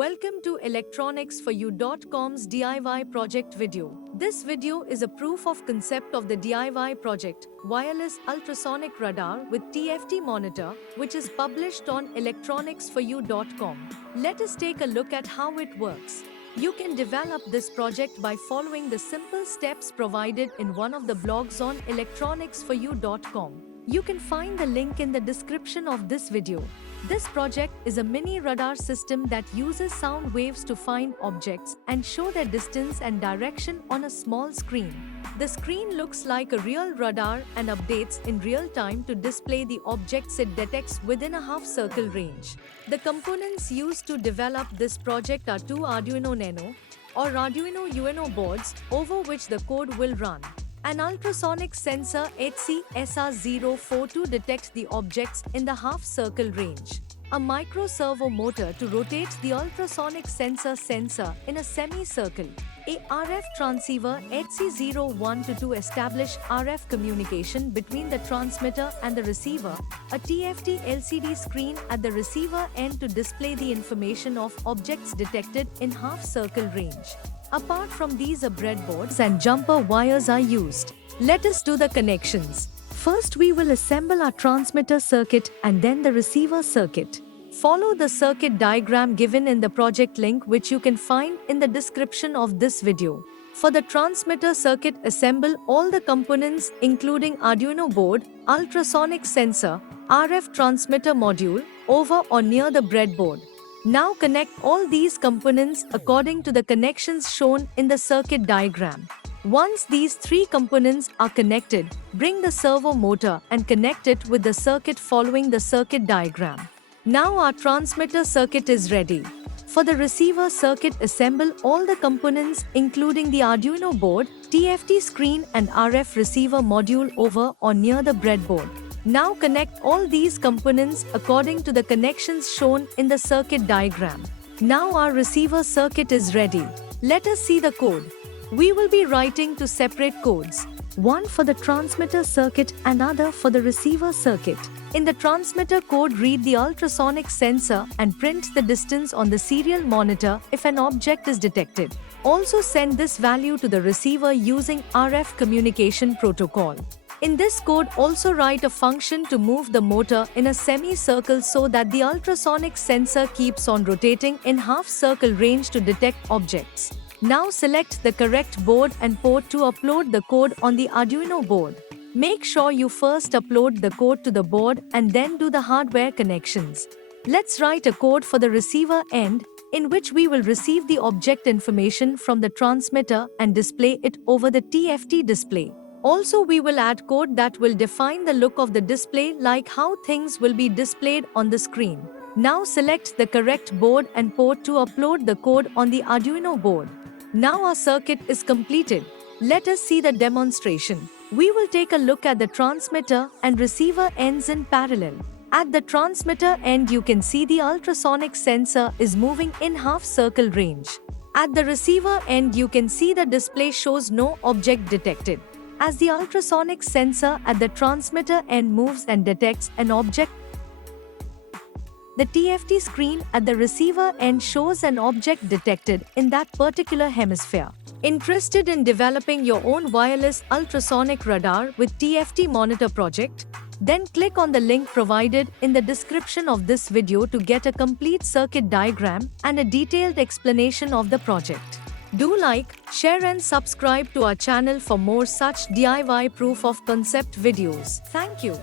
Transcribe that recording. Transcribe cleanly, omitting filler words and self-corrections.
Welcome to electronicsforyou.com's DIY project video. This video is a proof of concept of the DIY project, Wireless Ultrasonic Radar with TFT Monitor, which is published on electronicsforyou.com. Let us take a look at how it works. You can develop this project by following the simple steps provided in one of the blogs on electronicsforyou.com. You can find the link in the description of this video. This project is a mini radar system that uses sound waves to find objects and show their distance and direction on a small screen. The screen looks like a real radar and updates in real time to display the objects it detects within a half-circle range. The components used to develop this project are two Arduino Nano or Arduino UNO boards over which the code will run. An ultrasonic sensor HC-SR042 detects the objects in the half-circle range. A micro servo motor to rotate the ultrasonic sensor in a semicircle. A RF transceiver HC01 to establish RF communication between the transmitter and the receiver. A TFT LCD screen at the receiver end to display the information of objects detected in half-circle range. Apart from these, breadboards and jumper wires are used. Let us do the connections. First, we will assemble our transmitter circuit and then the receiver circuit. Follow the circuit diagram given in the project link, which you can find in the description of this video. For the transmitter circuit, assemble all the components including Arduino board, ultrasonic sensor, RF transmitter module over or near the breadboard. Now connect all these components according to the connections shown in the circuit diagram. Once these three components are connected, bring the servo motor and connect it with the circuit following the circuit diagram. Now our transmitter circuit is ready. For the receiver circuit, assemble all the components including the Arduino board, TFT screen and RF receiver module over or near the breadboard. Now connect all these components according to the connections shown in the circuit diagram. Now our receiver circuit is ready. Let us see the code. We will be writing two separate codes. One for the transmitter circuit, another for the receiver circuit. In the transmitter code, read the ultrasonic sensor and print the distance on the serial monitor if an object is detected. Also send this value to the receiver using RF communication protocol. In this code, also write a function to move the motor in a semicircle so that the ultrasonic sensor keeps on rotating in half-circle range to detect objects. Now select the correct board and port to upload the code on the Arduino board. Make sure you first upload the code to the board and then do the hardware connections. Let's write a code for the receiver end, in which we will receive the object information from the transmitter and display it over the TFT display. Also, we will add code that will define the look of the display, like how things will be displayed on the screen. Now select the correct board and port to upload the code on the Arduino board. Now our circuit is completed. Let us see the demonstration. We will take a look at the transmitter and receiver ends in parallel. At the transmitter end, you can see the ultrasonic sensor is moving in half-circle range. At the receiver end, you can see the display shows no object detected. As the ultrasonic sensor at the transmitter end moves and detects an object, the TFT screen at the receiver end shows an object detected in that particular hemisphere. Interested in developing your own wireless ultrasonic radar with TFT Monitor project? Then click on the link provided in the description of this video to get a complete circuit diagram and a detailed explanation of the project. Do like, share and subscribe to our channel for more such DIY proof of concept videos. Thank you.